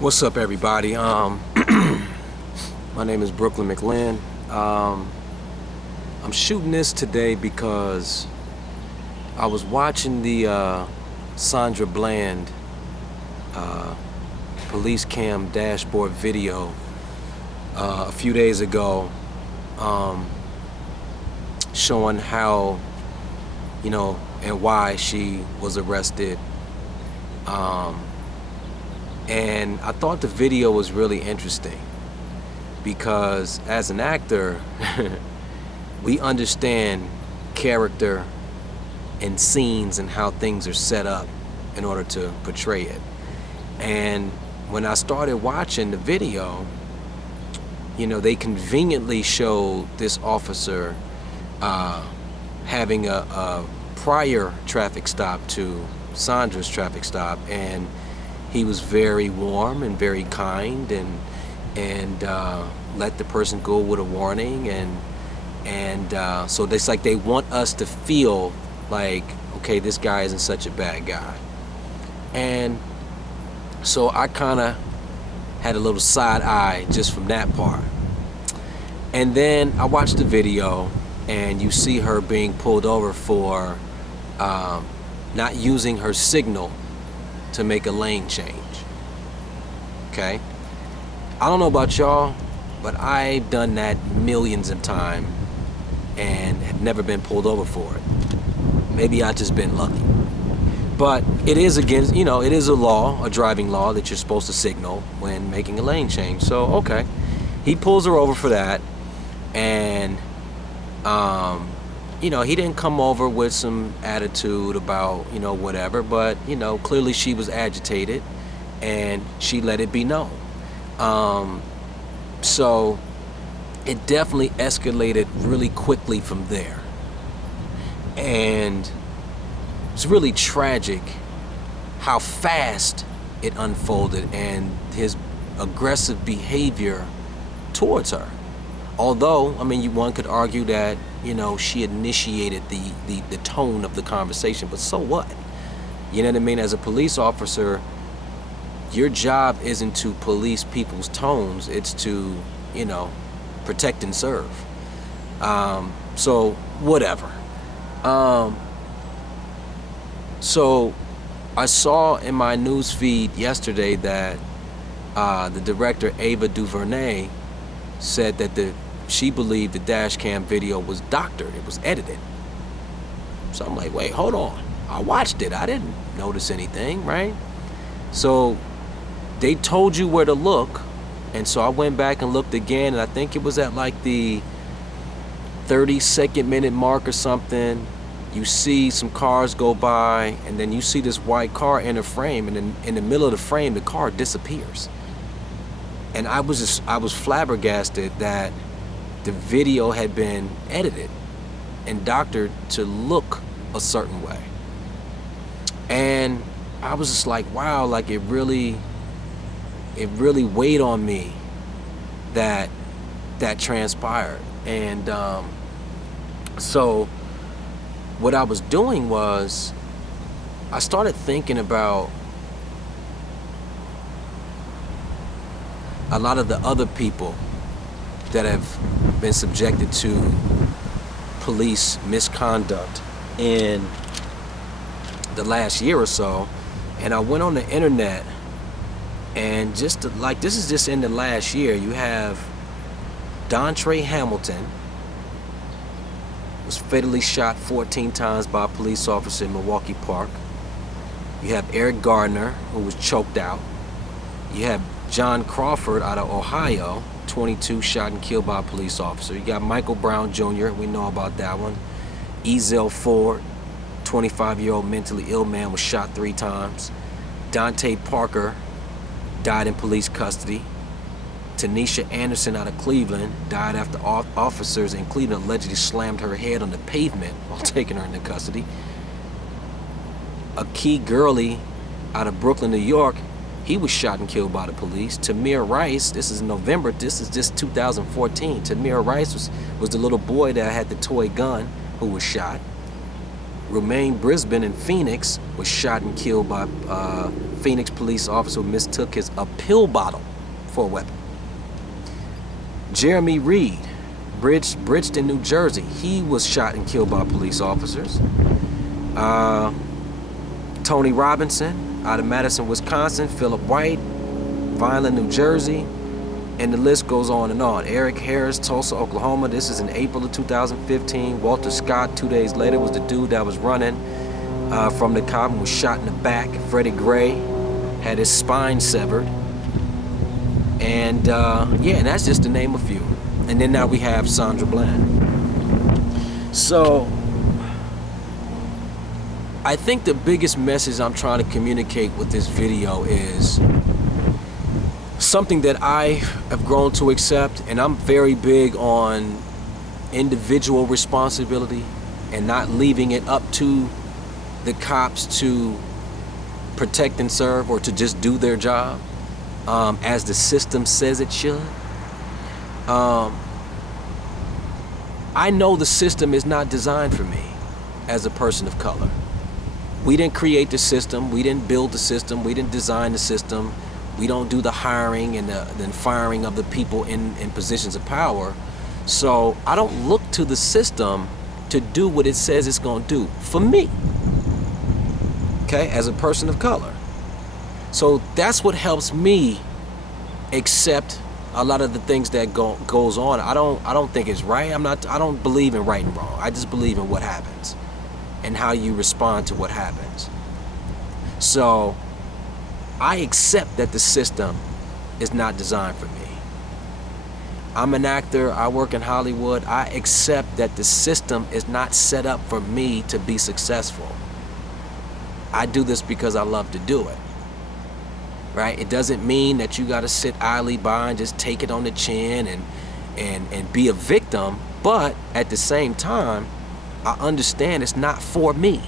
What's up, everybody? My name is Mclinn. I'm shooting this today because I was watching the Sandra Bland police cam dashboard video a few days ago, showing how, and why she was arrested. And I thought the video was really interesting because as an actor, we understand character and scenes and how things are set up in order to portray it. And when I started watching the video, they conveniently showed this officer having a prior traffic stop to Sandra's traffic stop, and he was very warm and very kind and let the person go with a warning, and so it's like they want us to feel like, okay, this guy isn't such a bad guy. And so I kind of had a little side eye just from that part. And then I watched the video, and you see her being pulled over for not using her signal to make a lane change. Okay? I don't know about y'all, but I've done that millions of times and have never been pulled over for it. Maybe I've just been lucky. But it is against, it is a law, a driving law, that you're supposed to signal when making a lane change. So, okay. He pulls her over for that, and he didn't come over with some attitude about, whatever, but, clearly she was agitated and she let it be known. So it definitely escalated really quickly from there. And it's really tragic how fast it unfolded and his aggressive behavior towards her. Although, one could argue that, she initiated the tone of the conversation, but so what? You know what I mean? As a police officer, your job isn't to police people's tones, it's to, protect and serve. So, whatever. So, I saw in my news feed yesterday that the director, Ava DuVernay, said that she believed the dash cam video was doctored, it was edited. So I'm like, wait, hold on. I watched it, I didn't notice anything, right? So they told you where to look, and so I went back and looked again, and I think it was at like the 32nd minute mark or something. You see some cars go by, and then you see this white car in a frame, and in the middle of the frame, the car disappears. And I was flabbergasted that the video had been edited and doctored to look a certain way. And I was just like, wow, like it really weighed on me that transpired. And so what I was doing was I started thinking about a lot of the other people that have been subjected to police misconduct in the last year or so, and I went on the internet, and this is just in the last year. You have Dontre Hamilton was fatally shot 14 times by a police officer in Milwaukee Park. You have Eric Gardner, who was choked out. You have John Crawford out of Ohio, 22, shot and killed by a police officer. You got Michael Brown Jr., we know about that one. Ezell Ford, 25-year-old mentally ill man, was shot 3 times. Dante Parker died in police custody. Tanisha Anderson out of Cleveland died after officers in Cleveland allegedly slammed her head on the pavement while taking her into custody. Akee Gurley out of Brooklyn, New York, he was shot and killed by the police. Tamir Rice, this is November, this is just 2014. Tamir Rice was the little boy that had the toy gun who was shot. Romaine Brisbane in Phoenix was shot and killed by Phoenix police officer who mistook a pill bottle for a weapon. Jeremy Reed, Bridgeton, New Jersey, he was shot and killed by police officers. Tony Robinson out of Madison, Wisconsin. Philip White, Vineland, New Jersey. And the list goes on and on. Eric Harris, Tulsa, Oklahoma. This is in April of 2015. Walter Scott, 2 days later, was the dude that was running from the cop and was shot in the back. Freddie Gray had his spine severed. And yeah, and that's just to name a few. And then now we have Sandra Bland. So I think the biggest message I'm trying to communicate with this video is something that I have grown to accept, and I'm very big on individual responsibility and not leaving it up to the cops to protect and serve or to just do their job as the system says it should. I know the system is not designed for me as a person of color. We didn't create the system, we didn't build the system, we didn't design the system. We don't do the hiring and the firing of the people in positions of power. So I don't look to the system to do what it says it's going to do for me, okay, as a person of color. So that's what helps me accept a lot of the things that goes on. I don't think it's right. I don't believe in right and wrong. I just believe in what happens and how you respond to what happens. So I accept that the system is not designed for me. I'm an actor, I work in Hollywood. I accept that the system is not set up for me to be successful. I do this because I love to do it, right? It doesn't mean that you gotta sit idly by and just take it on the chin and be a victim, but at the same time, I understand it's not for me.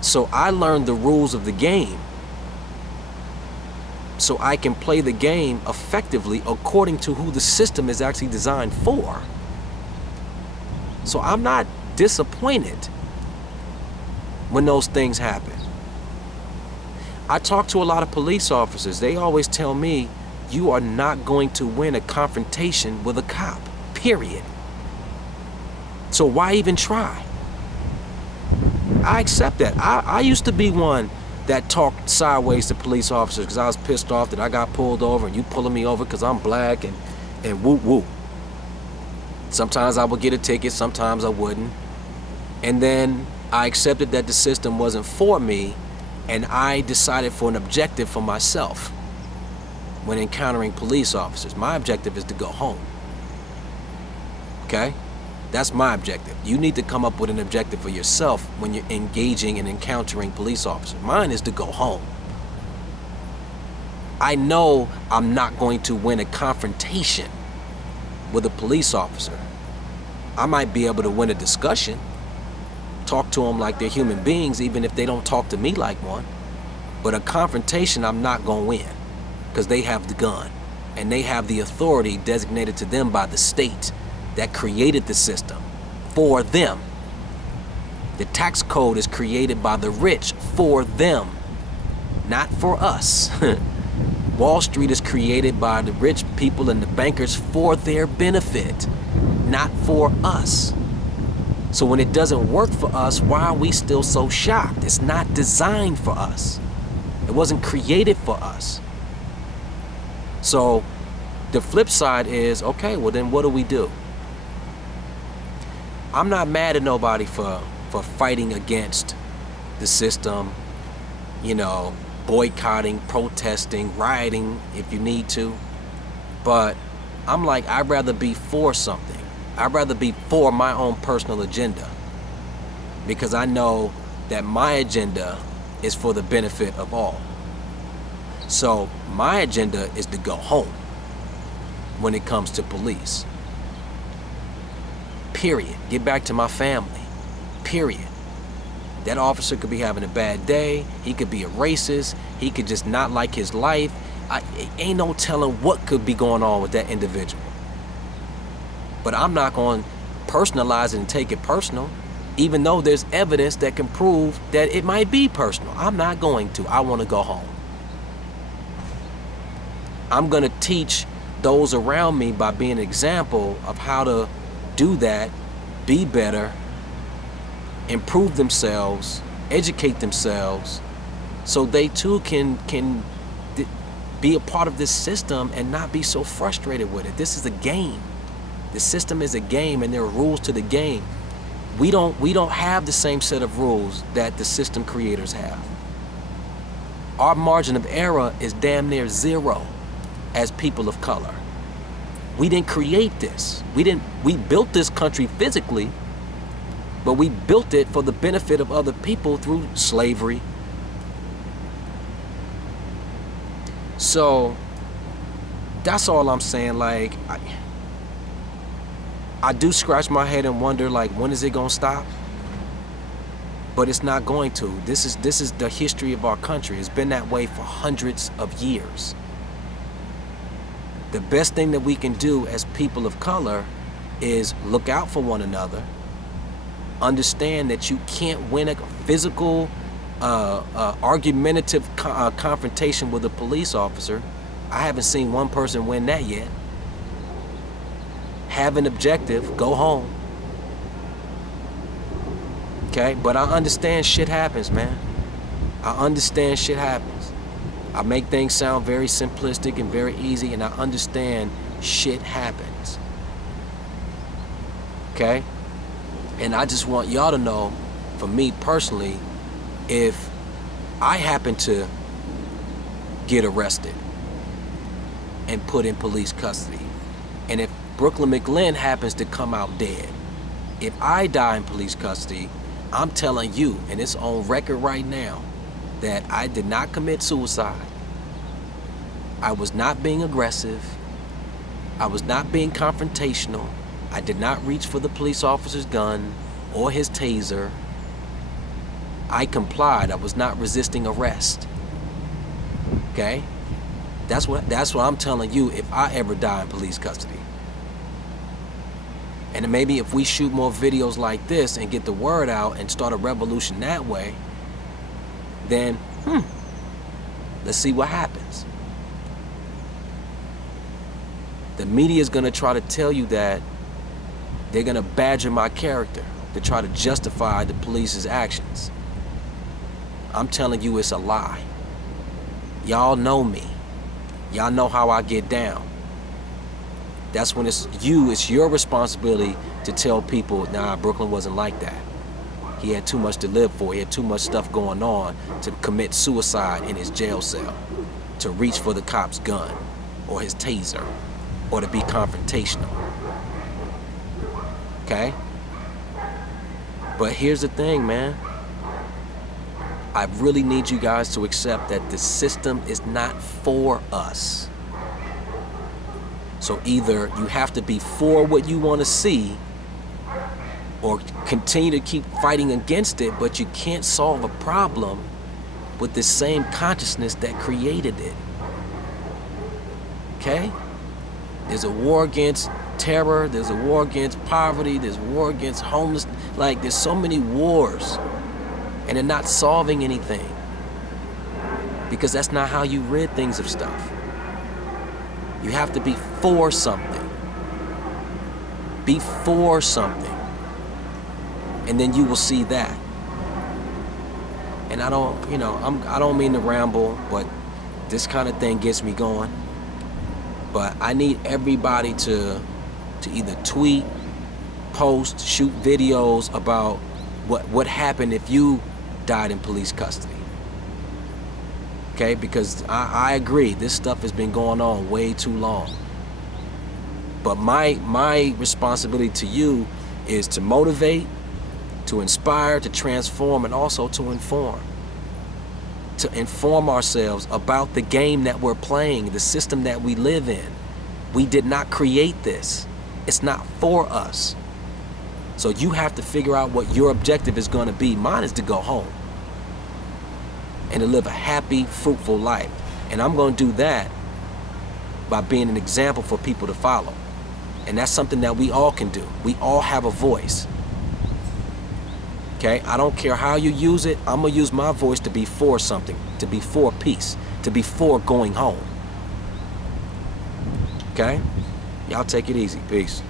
So I learned the rules of the game so I can play the game effectively according to who the system is actually designed for. So I'm not disappointed when those things happen. I talk to a lot of police officers. They always tell me, you are not going to win a confrontation with a cop, period. So why even try? I accept that. I used to be one that talked sideways to police officers because I was pissed off that I got pulled over and you pulling me over because I'm black and whoop whoop. Sometimes I would get a ticket, sometimes I wouldn't. And then I accepted that the system wasn't for me, and I decided for an objective for myself when encountering police officers. My objective is to go home. Okay? That's my objective. You need to come up with an objective for yourself when you're engaging and encountering police officers. Mine is to go home. I know I'm not going to win a confrontation with a police officer. I might be able to win a discussion, talk to them like they're human beings, even if they don't talk to me like one. But a confrontation, I'm not going to win because they have the gun and they have the authority designated to them by the state that created the system for them. The tax code is created by the rich for them, not for us. Wall Street is created by the rich people and the bankers for their benefit, not for us. So when it doesn't work for us, why are we still so shocked? It's not designed for us. It wasn't created for us. So the flip side is, okay, well then what do we do? I'm not mad at nobody for fighting against the system, you know, boycotting, protesting, rioting if you need to. But I'm like, I'd rather be for something. I'd rather be for my own personal agenda, because I know that my agenda is for the benefit of all. So my agenda is to go home when it comes to police. Period. Get back to my family. Period. That officer could be having a bad day. He could be a racist. He could just not like his life. Ain't no telling what could be going on with that individual. But I'm not going to personalize it and take it personal. even though there's evidence that can prove that it might be personal. I'm not going to. I want to go home. I'm going to teach those around me by being an example of how to do that, be better, improve themselves, educate themselves, so they too can be a part of this system and not be so frustrated with it. This is a game. The system is a game, and there are rules to the game. We don't have the same set of rules that the system creators have. Our margin of error is damn near zero as people of color. We didn't create this. We built this country physically, but we built it for the benefit of other people through slavery. So that's all I'm saying. Like, I do scratch my head and wonder, like, when is it gonna stop? But it's not going to. This is the history of our country. It's been that way for hundreds of years. The best thing that we can do as people of color is look out for one another. Understand that you can't win a physical, argumentative confrontation with a police officer. I haven't seen one person win that yet. Have an objective, go home. Okay, but I understand shit happens, man. I understand shit happens. I make things sound very simplistic and very easy, and I understand shit happens. Okay? And I just want y'all to know, for me personally, if I happen to get arrested and put in police custody, and if Brooklyn Mclinn happens to come out dead, if I die in police custody, I'm telling you, and it's on record right now, that I did not commit suicide. I was not being aggressive. I was not being confrontational. I did not reach for the police officer's gun or his taser. I complied. I was not resisting arrest. Okay? That's what I'm telling you if I ever die in police custody. And maybe if we shoot more videos like this and get the word out and start a revolution that way, then, let's see what happens. The media is going to try to tell you that they're going to badger my character to try to justify the police's actions. I'm telling you it's a lie. Y'all know me. Y'all know how I get down. That's when it's your responsibility to tell people, nah, Brooklyn wasn't like that. He had too much to live for. He had too much stuff going on to commit suicide in his jail cell, to reach for the cop's gun or his taser, or to be confrontational. Okay? But here's the thing, man. I really need you guys to accept that the system is not for us. So either you have to be for what you want to see, or continue to keep fighting against it, but you can't solve a problem with the same consciousness that created it. Okay? There's a war against terror, there's a war against poverty, there's a war against homelessness. Like, there's so many wars, and they're not solving anything. Because that's not how you rid things of stuff. You have to be for something. Be for something. And then you will see that. And I don't mean to ramble, but this kind of thing gets me going. But I need everybody to either tweet, post, shoot videos about what happened if you died in police custody. Okay, because I agree, this stuff has been going on way too long. But my responsibility to you is to motivate, to inspire, to transform, and also to inform. To inform ourselves about the game that we're playing, the system that we live in. We did not create this. It's not for us. So you have to figure out what your objective is going to be. Mine is to go home and to live a happy, fruitful life. And I'm going to do that by being an example for people to follow. And that's something that we all can do. We all have a voice. Okay, I don't care how you use it. I'm gonna use my voice to be for something, to be for peace, to be for going home. Okay, y'all take it easy. Peace.